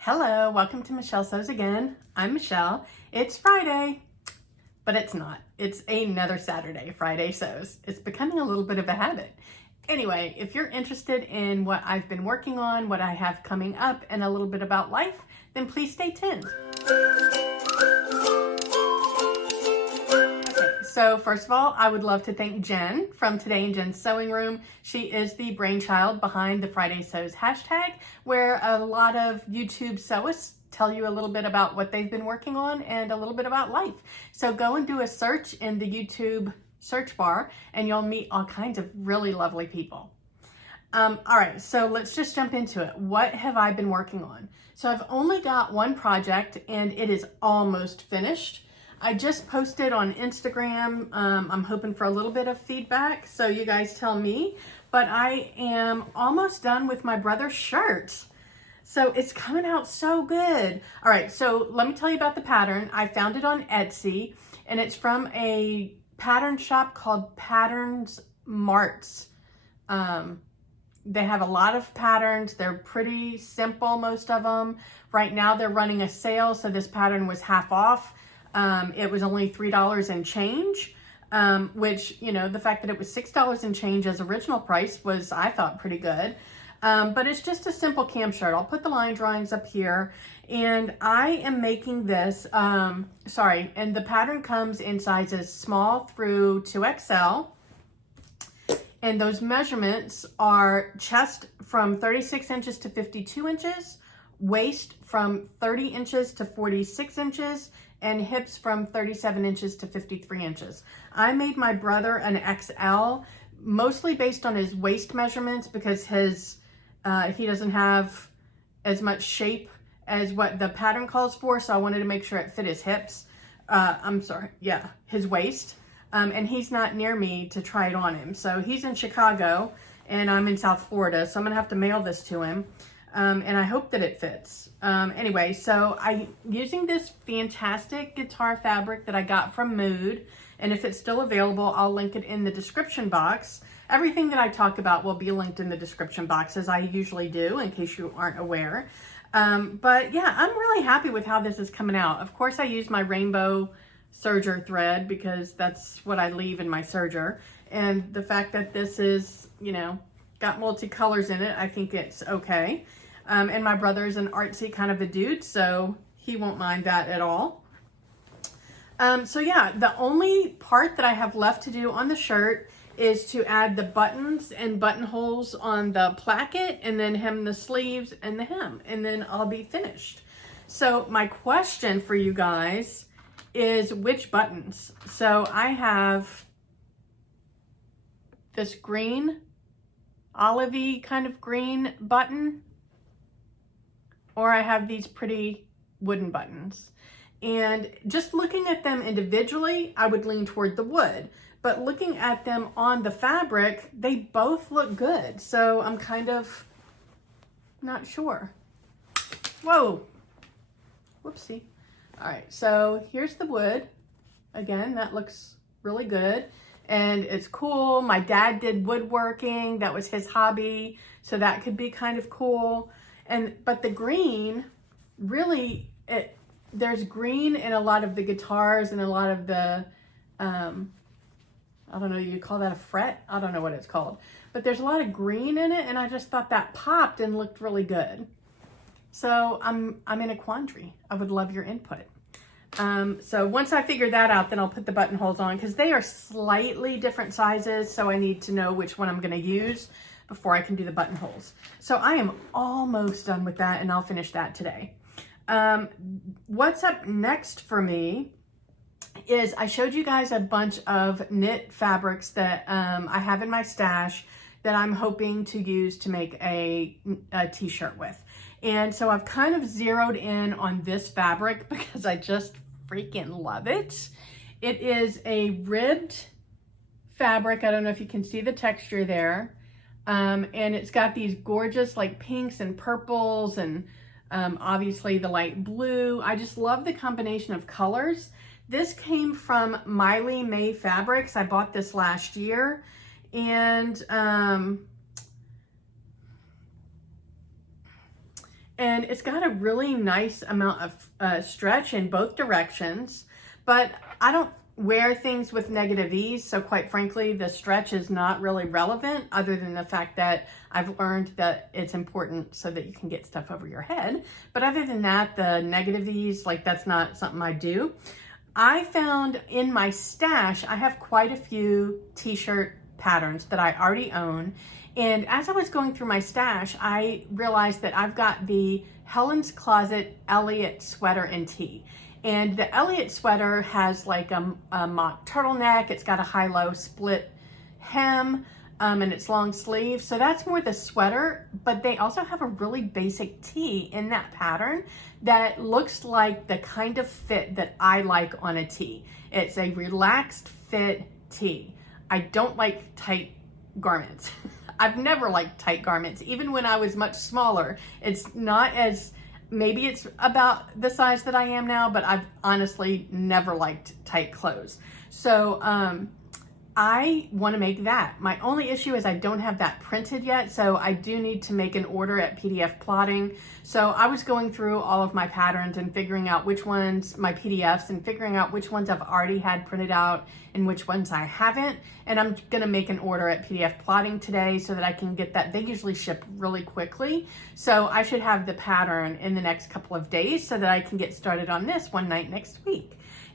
Hello, welcome to Michelle Sews Again. I'm Michelle. It's Friday, but it's not. It's another Saturday, Friday Sews. It's becoming a little bit of a habit. Anyway, if you're interested in what I've been working on, what I have coming up, and a little bit about life, then please stay tuned. So first of all, I would love to thank Jen from Today in Jen's Sewing Room. She is the brainchild behind the Friday Sews hashtag, where a lot of YouTube sewists tell you a little bit about what they've been working on and a little bit about life. So go and do a search in the YouTube search bar and you'll meet all kinds of really lovely people. All right, so let's just jump into it. What have I been working on? So I've only got one project and it is almost finished. I just posted on Instagram. I'm hoping for a little bit of feedback, so you guys tell me, but I am almost done with my brother's shirt. So it's coming out so good. All right, so let me tell you about the pattern. I found it on Etsy, and it's from a pattern shop called Patterns Marts. They have a lot of patterns. They're pretty simple, most of them. Right now they're running a sale, so this pattern was half off. It was only $3 and change, which, you know, the fact that it was $6 and change as original price was, I thought, pretty good. But it's just a simple cam shirt. I'll put the line drawings up here, and I am making this, and the pattern comes in sizes small through 2XL. And those measurements are chest from 36 inches to 52 inches, waist from 30 inches to 46 inches, and hips from 37 inches to 53 inches. I made my brother an XL, mostly based on his waist measurements because he doesn't have as much shape as what the pattern calls for, so I wanted to make sure it fit his hips. His waist. And he's not near me to try it on him. So he's in Chicago and I'm in South Florida, so I'm gonna have to mail this to him. And I hope that it fits. Anyway, so I'm using this fantastic guitar fabric that I got from Mood. And if it's still available, I'll link it in the description box. Everything that I talk about will be linked in the description box, as I usually do, in case you aren't aware. But yeah, I'm really happy with how this is coming out. Of course, I use my rainbow Serger thread because that's what I leave in my Serger. And the fact that this is, you know, got multicolors in it, I think it's okay. And my brother's an artsy kind of a dude, so he won't mind that at all. So yeah, the only part that I have left to do on the shirt is to add the buttons and buttonholes on the placket and then hem the sleeves and the hem, and then I'll be finished. So my question for you guys is which buttons? So I have this green, olivey kind of green button, or I have these pretty wooden buttons. And just looking at them individually, I would lean toward the wood, but looking at them on the fabric, they both look good. So I'm kind of not sure. Whoa, whoopsie. All right, so here's the wood. Again, that looks really good. And it's cool. My dad did woodworking. That was his hobby. So that could be kind of cool. But the green, really, there's green in a lot of the guitars and a lot of the, I don't know, you call that a fret? I don't know what it's called. But there's a lot of green in it, and I just thought that popped and looked really good. So I'm in a quandary. I would love your input. So once I figure that out, then I'll put the buttonholes on because they are slightly different sizes. So I need to know which one I'm going to use before I can do the buttonholes. So I am almost done with that, and I'll finish that today. What's up next for me is I showed you guys a bunch of knit fabrics that I have in my stash that I'm hoping to use to make a t-shirt with. And so I've kind of zeroed in on this fabric because I just freaking love it. It is a ribbed fabric. I don't know if you can see the texture there. And it's got these gorgeous like pinks and purples and obviously the light blue. I just love the combination of colors. This came from Miley May Fabrics. I bought this last year, and and it's got a really nice amount of stretch in both directions, but I don't wear things with negative ease, so quite frankly, the stretch is not really relevant, other than the fact that I've learned that it's important so that you can get stuff over your head. But other than that, the negative ease, like, that's not something I do. I found in my stash, I have quite a few t-shirt patterns that I already own. And as I was going through my stash, I realized that I've got the Helen's Closet Elliot sweater and tee. And the Elliot sweater has like a mock turtleneck. It's got a high-low split hem, and it's long sleeve. So that's more the sweater, but they also have a really basic tee in that pattern that looks like the kind of fit that I like on a tee. It's a relaxed fit tee. I don't like tight garments. I've never liked tight garments, even when I was much smaller. It's not as, maybe it's about the size that I am now, but I've honestly never liked tight clothes. So I want to make that. My only issue is I don't have that printed yet, so I do need to make an order at PDF Plotting. So I was going through all of my patterns and figuring out which ones, my PDFs, and figuring out which ones I've already had printed out and which ones I haven't. And I'm going to make an order at PDF Plotting today so that I can get that. They usually ship really quickly. So I should have the pattern in the next couple of days so that I can get started on this one night next week.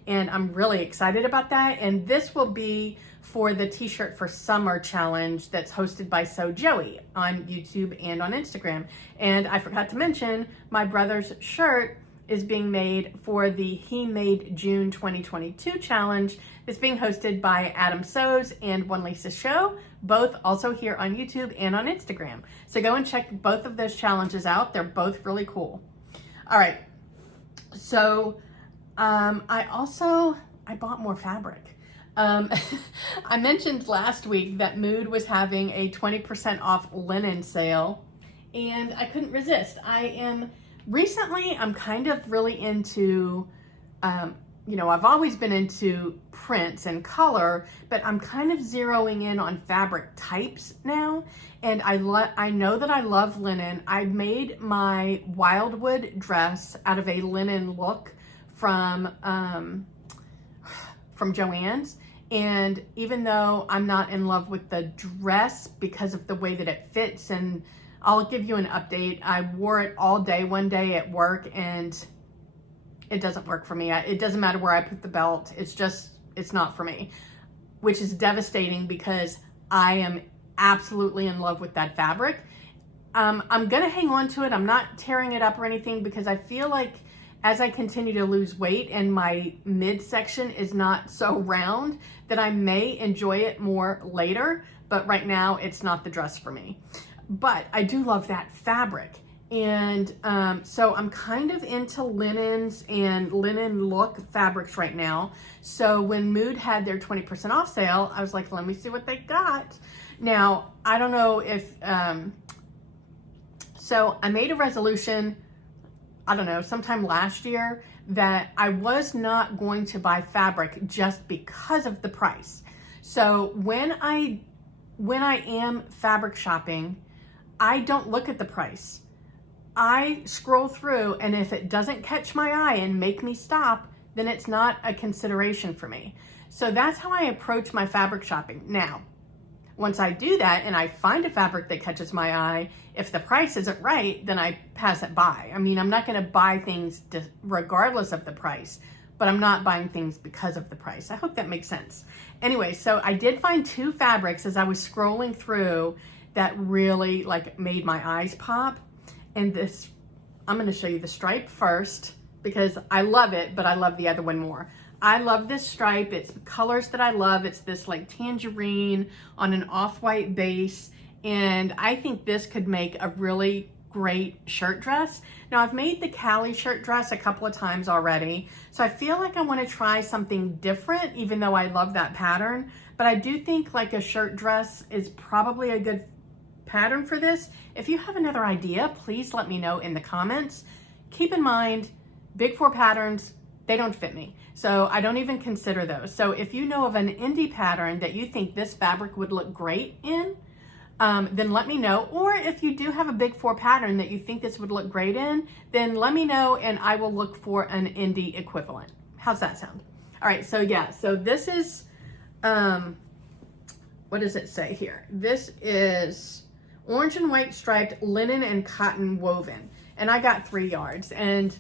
And I'm really excited about that. And this will be for the T-shirt for Summer challenge that's hosted by So Joey on YouTube and on Instagram. And I forgot to mention, my brother's shirt is being made for the He Made June 2022 challenge that's being hosted by Adam Sews and One Lisa Show, both also here on YouTube and on Instagram. So go and check both of those challenges out. They're both really cool. All right, so I bought more fabric. I mentioned last week that Mood was having a 20% off linen sale, and I couldn't resist. I'm kind of really into, I've always been into prints and color, but I'm kind of zeroing in on fabric types now. And I know that I love linen. I made my Wildwood dress out of a linen look from Joann's. And even though I'm not in love with the dress because of the way that it fits, and I'll give you an update. I wore it all day one day at work and it doesn't work for me. It doesn't matter where I put the belt. It's not for me, which is devastating because I am absolutely in love with that fabric. I'm going to hang on to it. I'm not tearing it up or anything because I feel like as I continue to lose weight and my midsection is not so round, that I may enjoy it more later, but right now it's not the dress for me. But I do love that fabric. And so I'm kind of into linens and linen look fabrics right now. So when Mood had their 20% off sale, I was like, let me see what they got. Now, I don't know if, so I made a resolution, I don't know, sometime last year, that I was not going to buy fabric just because of the price. So when I am fabric shopping, I don't look at the price. I scroll through, and if it doesn't catch my eye and make me stop, then it's not a consideration for me. So that's how I approach my fabric shopping. Now, once I do that and I find a fabric that catches my eye, if the price isn't right, then I pass it by. I mean, I'm not going to buy things regardless of the price, but I'm not buying things because of the price. I hope that makes sense. Anyway, so I did find two fabrics as I was scrolling through that really made my eyes pop. And this, I'm going to show you the stripe first because I love it, but I love the other one more. I love this stripe. It's colors that I love. It's this tangerine on an off-white base. And I think this could make a really great shirt dress. Now, I've made the Callie shirt dress a couple of times already. So I feel like I want to try something different, even though I love that pattern. But I do think a shirt dress is probably a good pattern for this. If you have another idea, please let me know in the comments. Keep in mind, Big Four patterns, they don't fit me. So I don't even consider those. So if you know of an indie pattern that you think this fabric would look great in, then let me know. Or if you do have a big 4 pattern that you think this would look great in, then let me know and I will look for an indie equivalent. How's that sound? All right, so yeah, so this is, what does it say here? This is orange and white striped linen and cotton woven. And I got 3 yards. And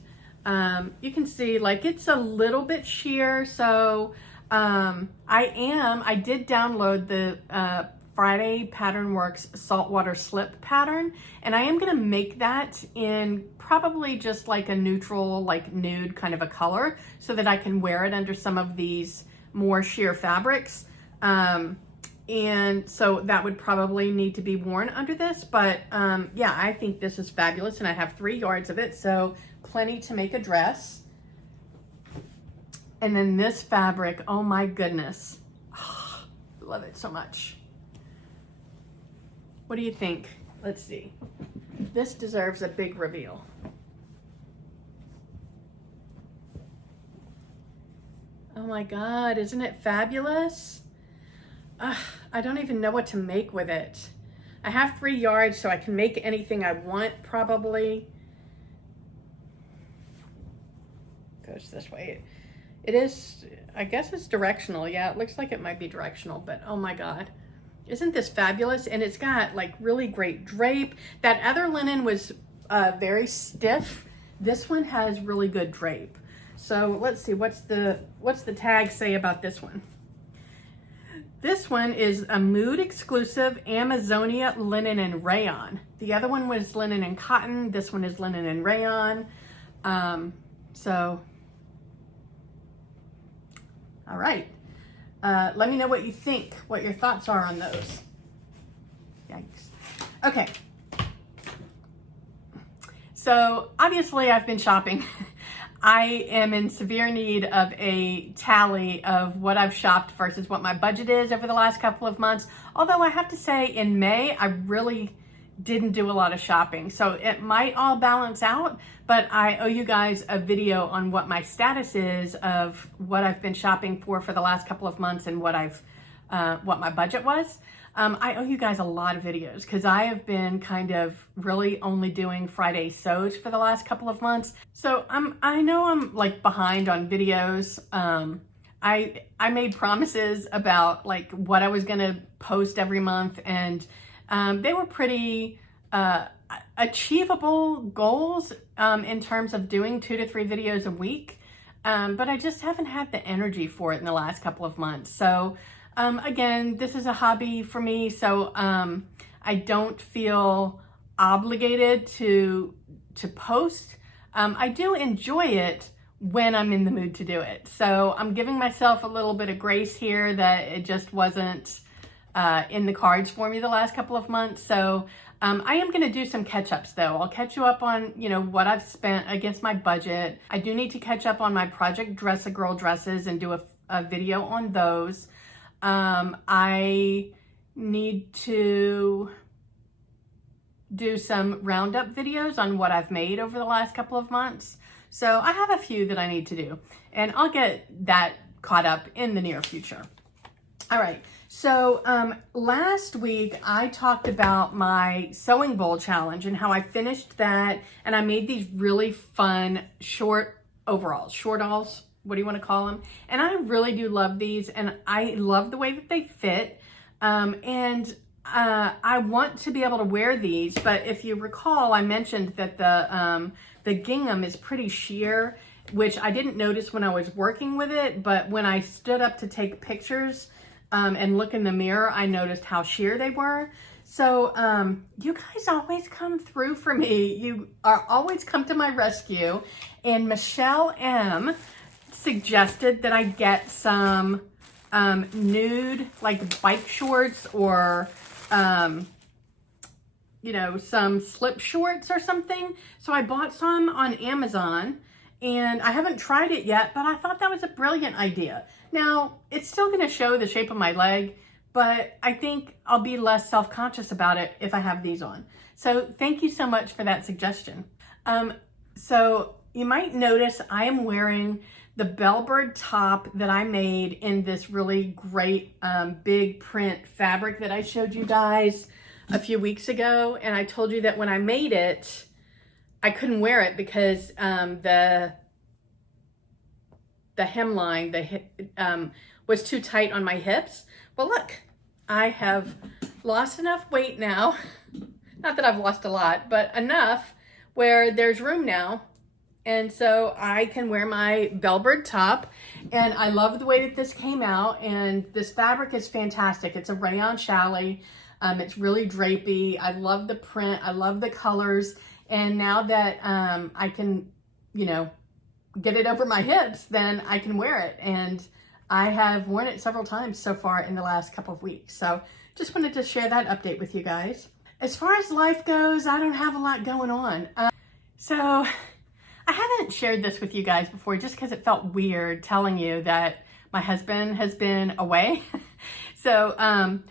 you can see like it's a little bit sheer. So I did download the Friday Pattern Works saltwater slip pattern, and I am gonna make that in probably just like a neutral, like nude kind of a color, so that I can wear it under some of these more sheer fabrics. And so that would probably need to be worn under this, but yeah, I think this is fabulous, and I have 3 yards of it, so plenty to make a dress. And then this fabric, oh my goodness, oh, love it so much. What do you think? Let's see. This deserves a big reveal. Oh my God, isn't it fabulous? I don't even know what to make with it. I have 3 yards, so I can make anything I want, probably. Goes this way. It is, I guess it's directional. Yeah, it looks like it might be directional, but oh my God. Isn't this fabulous? And it's got like really great drape. That other linen was very stiff. This one has really good drape. So let's see, what's the tag say about this one? This one is a mood exclusive Amazonia linen and rayon. The other one was linen and cotton. This one is linen and rayon. So, all right. Let me know what you think, what your thoughts are on those. Yikes. Okay. So obviously I've been shopping. I am in severe need of a tally of what I've shopped versus what my budget is over the last couple of months. Although I have to say in May, I really didn't do a lot of shopping. So it might all balance out, but I owe you guys a video on what my status is of what I've been shopping for the last couple of months and what my budget was. I owe you guys a lot of videos because I have been kind of really only doing Friday sews for the last couple of months. So I know I'm like behind on videos. I made promises about like what I was gonna post every month, and they were pretty achievable goals in terms of doing 2 to 3 videos a week. But I just haven't had the energy for it in the last couple of months. So again, this is a hobby for me, so I don't feel obligated to post. I do enjoy it when I'm in the mood to do it. So I'm giving myself a little bit of grace here that it just wasn't in the cards for me the last couple of months. So I am going to do some catch-ups though. I'll catch you up on, you know, what I've spent against my budget. I do need to catch up on my Project Dress-A-Girl dresses and do a video on those. I need to do some roundup videos on what I've made over the last couple of months. So I have a few that I need to do, and I'll get that caught up in the near future. All right. So last week I talked about my sewing bowl challenge and how I finished that, and I made these really fun short overalls, shortalls. What do you want to call them? And I really do love these, and I love the way that they fit. I want to be able to wear these, but if you recall, I mentioned that the gingham is pretty sheer, which I didn't notice when I was working with it, but when I stood up to take pictures and look in the mirror, I noticed how sheer they were. So you guys always come through for me. You are always come to my rescue, and Michelle M suggested that I get some nude like bike shorts or you know, some slip shorts or something. So I bought some on Amazon, and I haven't tried it yet, but I thought that was a brilliant idea. Now it's still going to show the shape of my leg, but I think I'll be less self-conscious about it if I have these on. So thank you so much for that suggestion. So you might notice I am wearing the Bellbird top that I made in this really great big print fabric that I showed you guys. a few weeks ago, and I told you that when I made it, I couldn't wear it because the hemline was too tight on my hips. Well, look, I have lost enough weight now. Not that I've lost a lot, but enough where there's room now. And so I can wear my Bellbird top, and I love the way that this came out, and this fabric is fantastic. It's a rayon challis. It's really drapey. I love the print. I love the colors. And now that I can, you know, get it over my hips, then I can wear it. And I have worn it several times so far in the last couple of weeks. So just wanted to share that update with you guys. As far as life goes, I don't have a lot going on. So I haven't shared this with you guys before just because it felt weird telling you that my husband has been away. So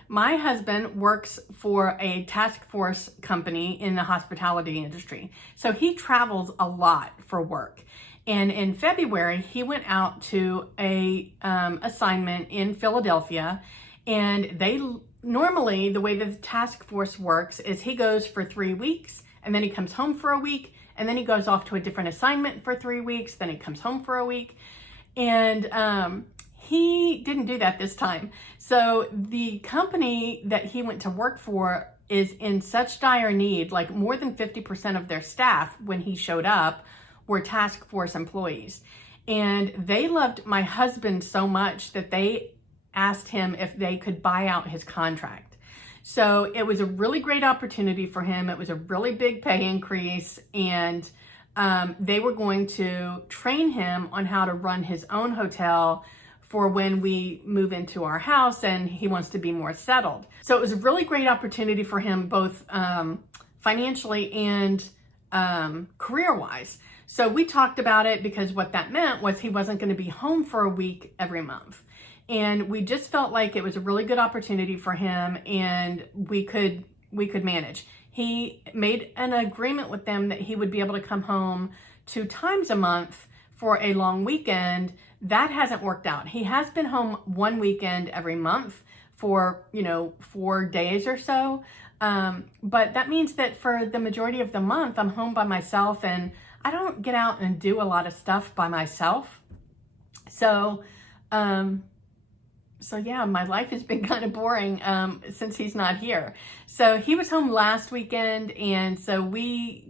my husband works for a task force company in the hospitality industry. So he travels a lot for work. And in February, he went out to a assignment in Philadelphia, and normally the way the task force works is he goes for 3 weeks, and then he comes home for a week, and then he goes off to a different assignment for 3 weeks, then he comes home for a week. And he didn't do that this time. So the company that he went to work for is in such dire need, like more than 50% of their staff when he showed up were task force employees. And they loved my husband so much that they asked him if they could buy out his contract. So it was a really great opportunity for him. It was a really big pay increase, and they were going to train him on how to run his own hotel for when we move into our house and he wants to be more settled. So it was a really great opportunity for him, both financially and career-wise. So we talked about it because what that meant was he wasn't going to be home for a week every month. And we just felt like it was a really good opportunity for him, and we could manage. He made an agreement with them that he would be able to come home 2 times a month for a long weekend. That hasn't worked out. He has been home 1 weekend every month for, 4 days or so. But that means that for the majority of the month, I'm home by myself, and I don't get out and do a lot of stuff by myself. So yeah, my life has been kind of boring since he's not here. So he was home last weekend, and so we,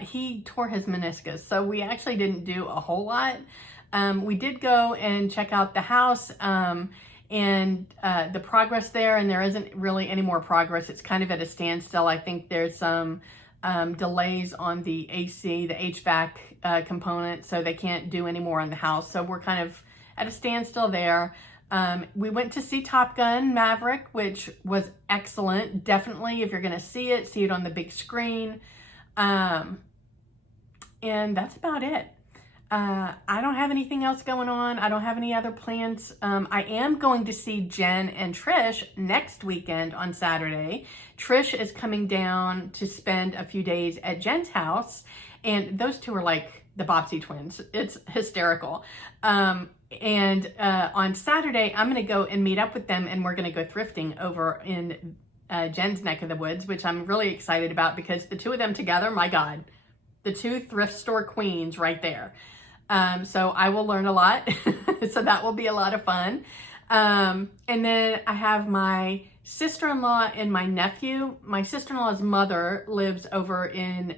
he tore his meniscus. So we actually didn't do a whole lot. We did go and check out the house and the progress there, and there isn't really any more progress. It's kind of at a standstill. I think there's some delays on the AC, the HVAC component, so they can't do any more on the house. So we're kind of at a standstill there. We went to see Top Gun Maverick, which was excellent. Definitely, if you're going to see it on the big screen. And that's about it. I don't have anything else going on. I don't have any other plans. I am going to see Jen and Trish next weekend on Saturday. Trish is coming down to spend a few days at Jen's house, and those two are like the Bobbsey twins. It's hysterical. And on Saturday, I'm going to go and meet up with them, and we're going to go thrifting over in Jen's neck of the woods, which I'm really excited about because the two of them together, my God, the two thrift store queens right there. So I will learn a lot. So that will be a lot of fun. And then I have my sister-in-law and my nephew. My sister-in-law's mother lives over in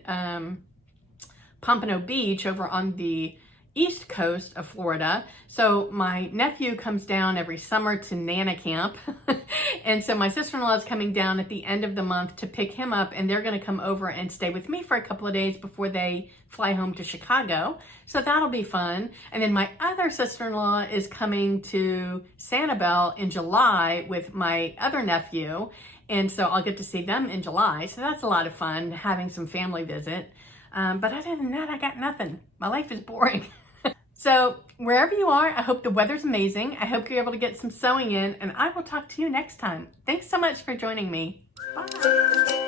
Pompano Beach over on the east coast of Florida. So my nephew comes down every summer to Nana Camp. And so my sister-in-law is coming down at the end of the month to pick him up, and they're going to come over and stay with me for a couple of days before they fly home to Chicago. So that'll be fun. And then my other sister-in-law is coming to Sanibel in July with my other nephew. And so I'll get to see them in July. So that's a lot of fun, having some family visit. But other than that, I got nothing. My life is boring. So wherever you are, I hope the weather's amazing. I hope you're able to get some sewing in, and I will talk to you next time. Thanks so much for joining me. Bye.